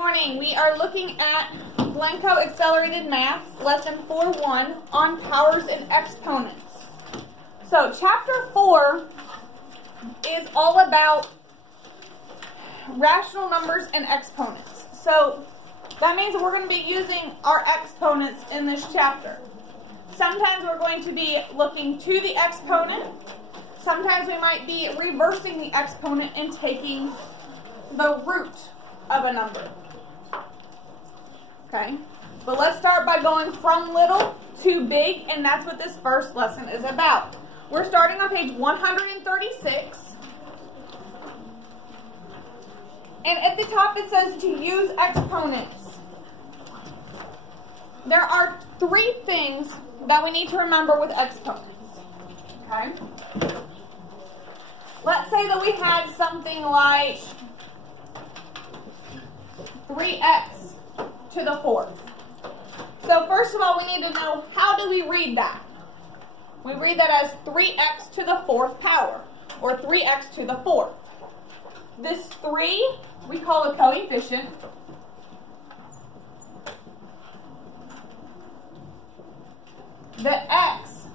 Morning. We are looking at Glencoe Accelerated Math, Lesson 4.1 on powers and exponents. So, Chapter 4 is all about rational numbers and exponents. So, that means we're going to be using our exponents in this chapter. Sometimes we're going to be looking to the exponent. Sometimes we might be reversing the exponent and taking the root of a number. Okay, but let's start by going from little to big, and that's what this first lesson is about. We're starting on page 136. And at the top it says to use exponents. There are three things that we need to remember with exponents. Okay? Let's say that we had something like 3x to the fourth. So first of all, we need to know, how do we read that? We read that as 3x to the fourth power, or 3x to the fourth. This 3 we call a coefficient. The x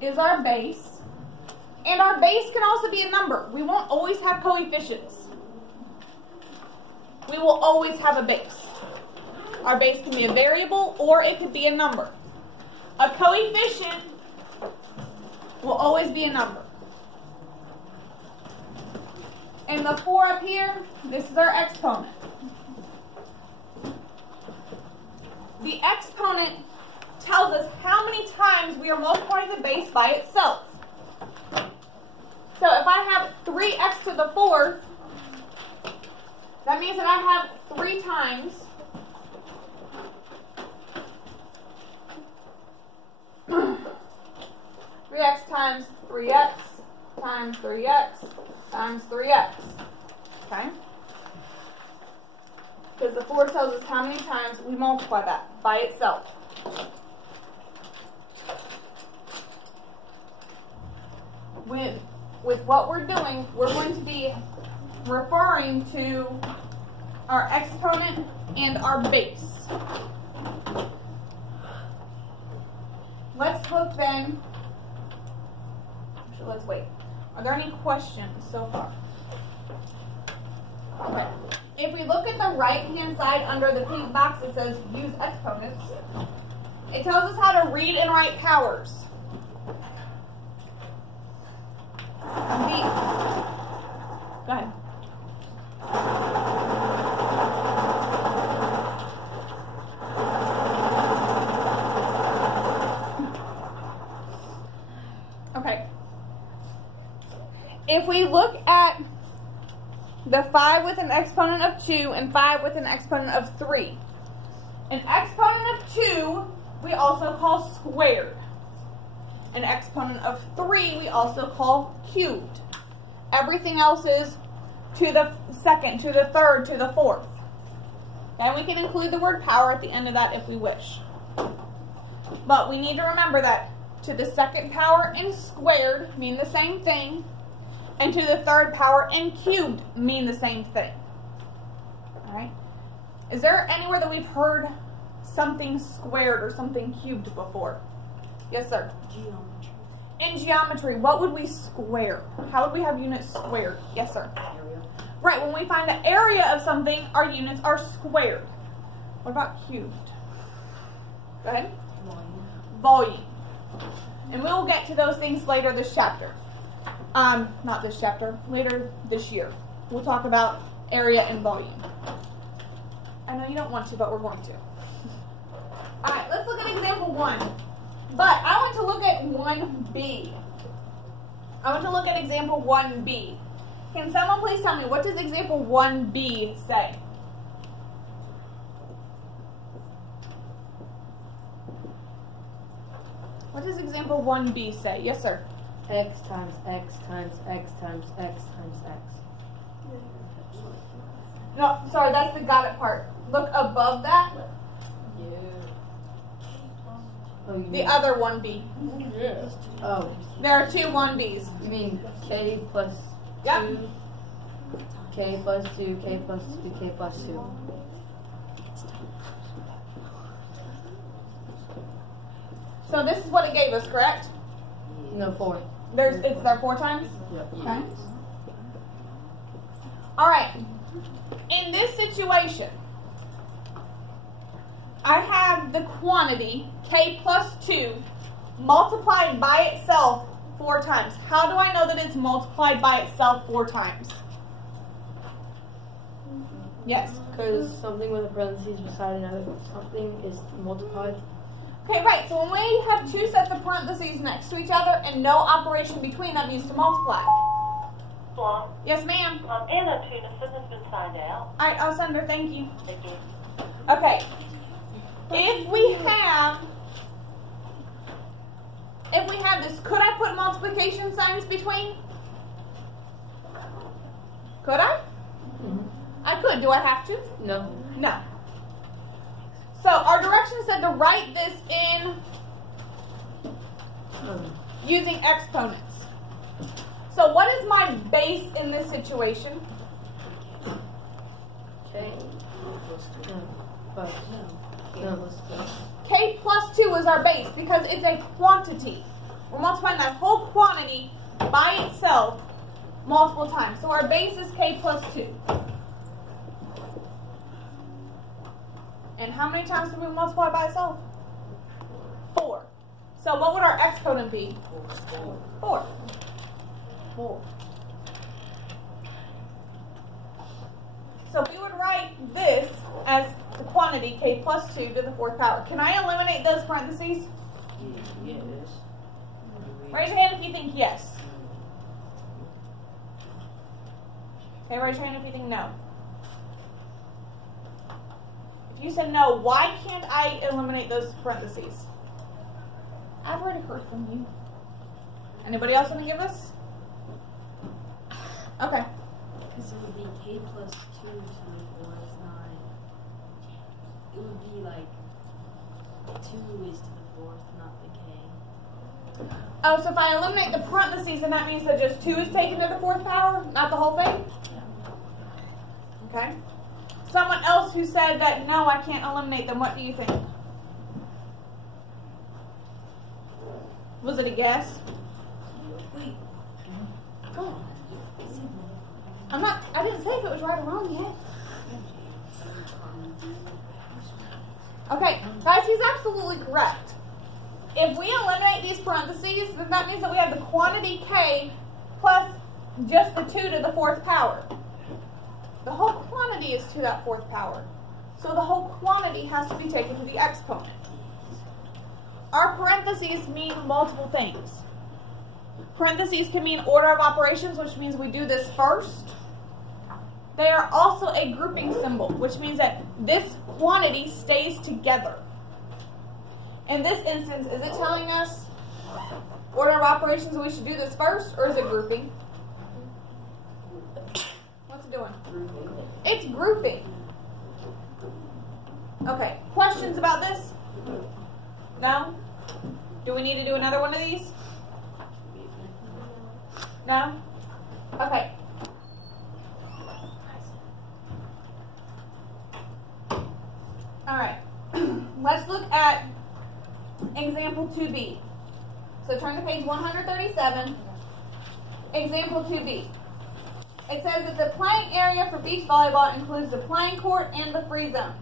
is our base, and our base can also be a number. We won't always have coefficients. We will always have a base. Our base can be a variable or it could be a number. A coefficient will always be a number. And the 4 up here, this is our exponent. The exponent tells us how many times we are multiplying the base by itself. So if I have 3x to the fourth, that means that I have 3 times 3x times 3x times 3x times 3x. Okay? Because the 4 tells us how many times we multiply that by itself. With what we're doing, we're going to be referring to our exponent and our base. Let's look then. Actually, let's wait. Are there any questions so far? Okay. If we look at the right-hand side under the pink box, it says use exponents. It tells us how to read and write powers. Go ahead. Okay. If we look at the 5 with an exponent of 2 and 5 with an exponent of 3, an exponent of 2 we also call squared. An exponent of 3 we also call cubed. Everything else is to the second, to the third, to the fourth. And we can include the word power at the end of that if we wish. But we need to remember that to the second power and squared mean the same thing, and to the third power and cubed mean the same thing. Alright? Is there anywhere that we've heard something squared or something cubed before? Yes, sir? Geometry. In geometry, what would we square? How would we have units squared? Yes, sir? Area. Right, when we find the area of something, our units are squared. What about cubed? Go ahead. Volume. And we will get to those things later this chapter. Not this chapter, later this year. We'll talk about area and volume. I know you don't want to, but we're going to. Alright, let's look at example 1. But I want to look at 1b. I want to look at example 1b. Can someone please tell me, what does example 1b say? What does example 1b say? Yes, sir? X times X times X times X times X. No, sorry, that's the got it part. Look above that. Yeah. Oh, The other 1b. Yeah. Oh. There are two 1b's. You mean K plus Yep. 2? K plus 2, K plus 2, K plus 2. So this is what it gave us, correct? No, 4. It's there 4 times? Yep. Okay. Alright. In this situation, I have the quantity K plus 2 multiplied by itself 4 times. How do I know that it's multiplied by itself 4 times? Yes. Because something with a parentheses beside another something is multiplied. Okay, right. So when we have 2 sets of parentheses next to each other and no operation between them means to multiply. Hello. Yes, ma'am. Anna Tunison has been signed out. All right, I'll send her. Thank you. Thank you. Okay. If we have this, could I put multiplication signs between? Could I? Mm-hmm. I could. Do I have to? No. No. So our direction said to write this in using exponents. So what is my base in this situation? K. No. K plus 2 is our base because it's a quantity. We're multiplying that whole quantity by itself multiple times. So our base is K plus 2. And how many times do we multiply by itself? 4. So what would our exponent be? 4. 4. So we would write this as the quantity K plus 2 to the 4th power. Can I eliminate those parentheses? Yes. Raise your hand if you think yes. Okay, raise your hand if you think no. If you said no, why can't I eliminate those parentheses? I've already heard from you. Anybody else want to give us? Okay. Because it would be K plus 2 to the 4 is 9. It would be like 2 is to the 4th, not the K. Oh, so if I eliminate the parentheses, then that means that just 2 is taken to the 4th power, not the whole thing? Okay. Someone else who said that no, I can't eliminate them, what do you think? Was it a guess? Wait. Oh. I didn't say if it was right or wrong yet. Okay, guys, he's absolutely correct. If we eliminate these parentheses, then that means that we have the quantity K plus just the 2 to the 4th power. The whole quantity is to that 4th power. So the whole quantity has to be taken to the exponent. Our parentheses mean multiple things. Parentheses can mean order of operations, which means we do this first. They are also a grouping symbol, which means that this quantity stays together. In this instance, is it telling us order of operations that we should do this first, or is it grouping? What's it doing? It's grouping. Okay, questions about this? No? Do we need to do another one of these? No? Okay. Alright. Let's look at example 2b. So turn to page 137. Example 2b. It says that the playing area for beach volleyball includes the playing court and the free zone.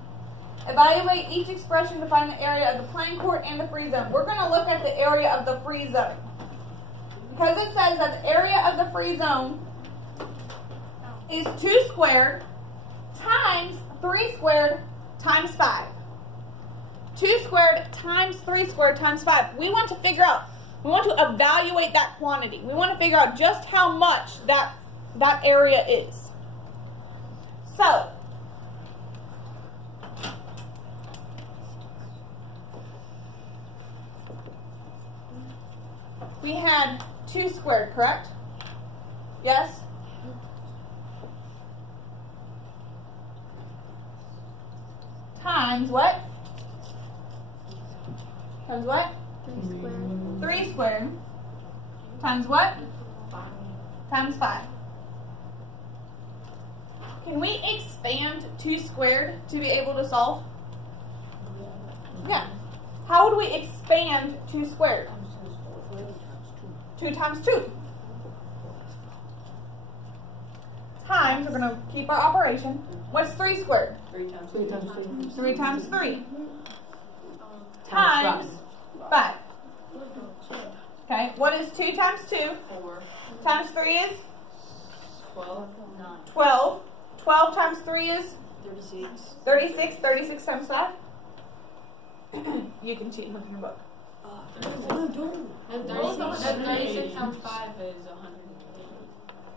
Evaluate each expression to find the area of the playing court and the free zone. We're going to look at the area of the free zone. Because it says that the area of the free zone is 2 squared times 3 squared times 5. 2 squared times 3 squared times 5. We want to evaluate that quantity. We want to figure out just how much that area is. So, we had 2 squared, correct? Yes? Times what? Times what? 3 squared. 3 squared. Times what? Times 5. Can we expand 2 squared to be able to solve? Yeah. How would we expand 2 squared? 2 times 2. Times, we're going to keep our operation. What's 3 squared? 3 times 3 times 3. 3 times 3. Times 5. Okay, what is 2 times 2? 4. Times 3 is? 12. 9. 12. 12 times 3 is? 36. 36. 36 times 5? You can cheat and look in your book. And 36 times 5 is 100.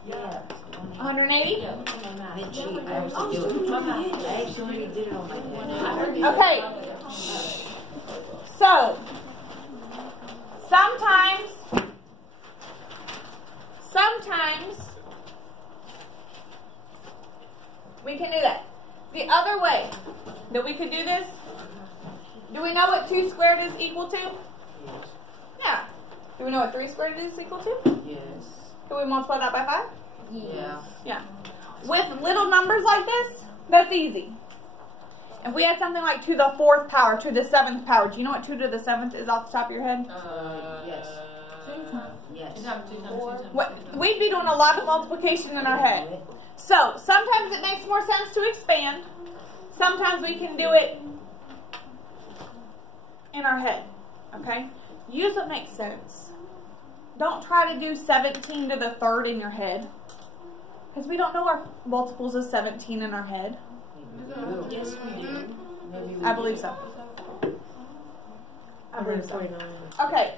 Yeah. 180? Yeah. I actually did it on my head. Okay. So, sometimes we can do that. The other way that we could do this, do we know what 2 squared is equal to? Yeah. Do we know what 3 squared is equal to? Yes. Do we multiply that by 5? Yeah. Yeah. With little numbers like this, that's easy. If we had something like 2 to the 4th power, 2 to the 7th power, do you know what 2 to the 7th is off the top of your head? Yes. Yes. We'd be doing a lot of multiplication in our head. So, sometimes it makes more sense to expand. Sometimes we can do it in our head. Okay? Use what makes sense. Don't try to do 17 to the 3rd in your head. Because we don't know our multiples of 17 in our head. Yes, we do. I believe so. I believe so. 149. Okay.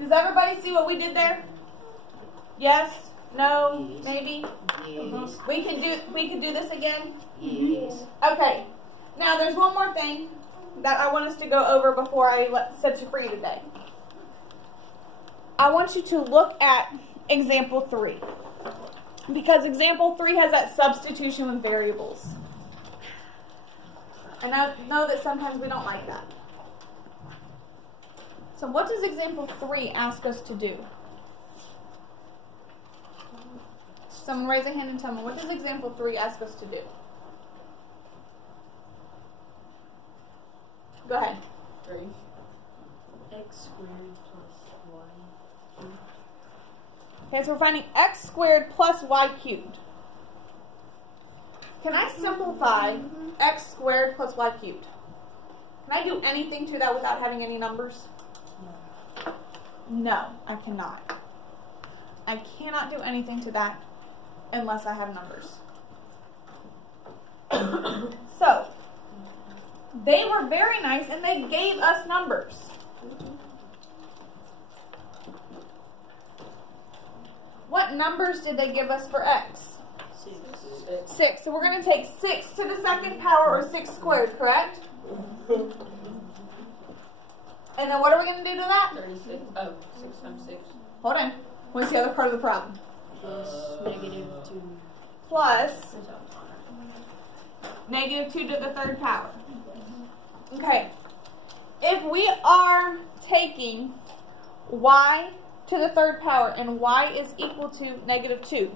Does everybody see what we did there? Yes? No? Yes. Maybe? Yes. We could do this again? Yes. Okay. Now there's one more thing that I want us to go over before I set you free today. I want you to look at example 3. Because example 3 has that substitution with variables. And I know that sometimes we don't like that. So what does example 3 ask us to do? Someone raise a hand and tell me, what does example 3 ask us to do? Go ahead. 3. X squared plus y. Okay, so we're finding x squared plus y cubed. Can I simplify x squared plus y cubed? Can I do anything to that without having any numbers? No, I cannot. I cannot do anything to that unless I have numbers. So, they were very nice and they gave us numbers. What numbers did they give us for x? 6. 6. So we're going to take 6 to the 2nd power, or 6 squared, correct? And then what are we going to do to that? 36. Oh, 6 times 6. Hold on. What's the other part of the problem? Plus negative 2. Plus negative 2 to the 3rd power. Okay. If we are taking y to the 3rd power and y is equal to negative 2,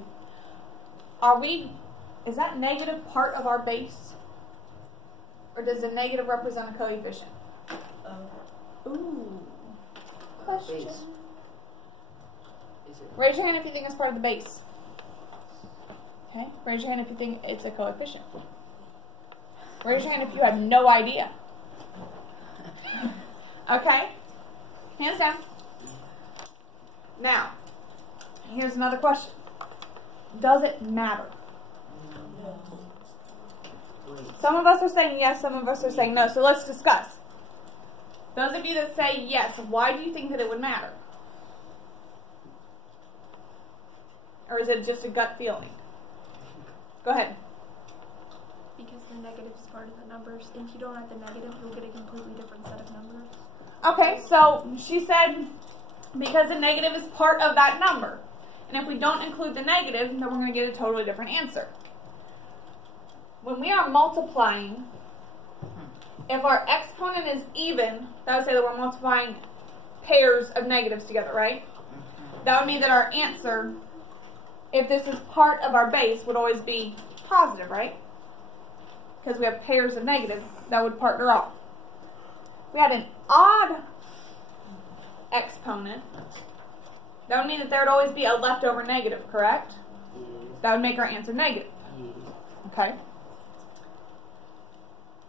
is that negative part of our base? Or does the negative represent a coefficient? Ooh. Question. Base. Is it? Raise your hand if you think it's part of the base. Okay. Raise your hand if you think it's a coefficient. Raise your hand if you have no idea. Okay. Hands down. Now, here's another question. Does it matter? Some of us are saying yes, some of us are saying no. So let's discuss. Those of you that say yes, why do you think that it would matter? Or is it just a gut feeling? Go ahead. Because the negative is part of the numbers. If you don't add the negative, you'll get a completely different set of numbers. Okay, so she said because the negative is part of that number. And if we don't include the negative, then we're going to get a totally different answer. When we are multiplying, if our exponent is even, that would say that we're multiplying pairs of negatives together, right? That would mean that our answer if this is part of our base, would always be positive, right? Because we have pairs of negative that would partner off. We had an odd exponent. That would mean that there would always be a leftover negative, correct? That would make our answer negative. Okay?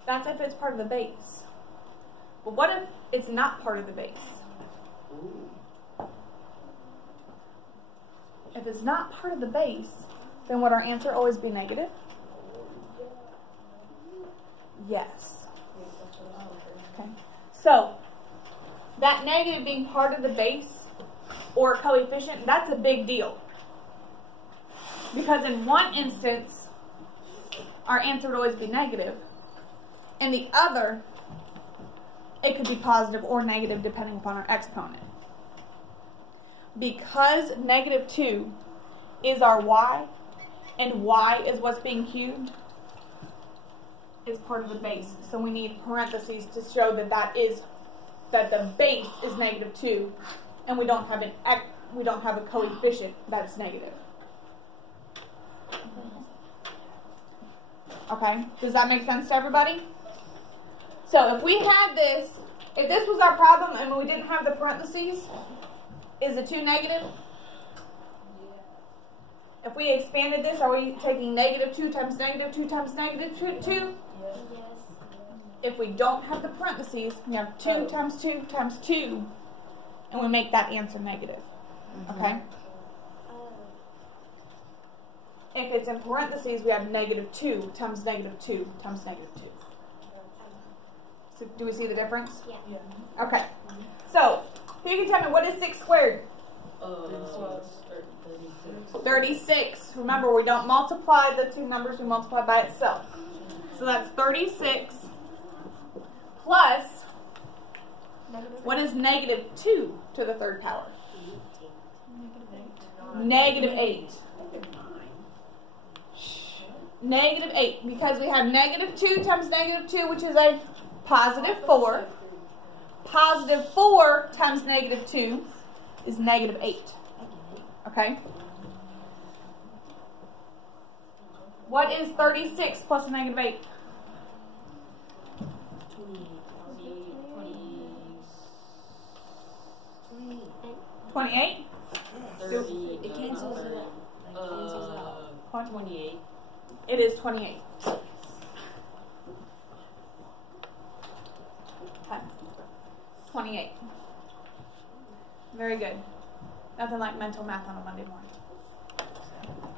That's if it's part of the base. But what if it's not part of the base? If it's not part of the base, then would our answer always be negative? Yes. Okay. So, that negative being part of the base or coefficient, that's a big deal. Because in one instance, our answer would always be negative. In the other, it could be positive or negative depending upon our exponent. Because negative 2 is our y, and y is what's being cubed, is part of the base. So we need parentheses to show that that the base is negative 2, and we don't have a coefficient that's negative. Okay, does that make sense to everybody? So if we had this, if this was our problem and we didn't have the parentheses, is the 2 negative? If we expanded this, are we taking negative 2 times negative 2 times negative 2? If we don't have the parentheses, we have 2 times 2 times 2, and we make that answer negative. Okay? If it's in parentheses, we have negative 2 times negative 2 times negative 2. So do we see the difference? Yeah. Okay. So, who can tell me what is 6 squared? 36. Remember, we don't multiply the two numbers, we multiply by itself. So that's 36 plus, what is negative 2 to the third power? Negative 8. Negative 8, because we have negative 2 times negative 2, which is a positive 4. Positive 4 times negative 2 is negative 8. Okay? What is 36 plus a negative 8? 28? It cancels out. 28. It is 28. Okay. 28. Very good. Nothing like mental math on a Monday morning.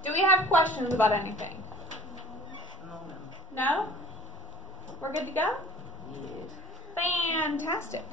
Do we have questions about anything? No? We're good to go? Yes. Fantastic.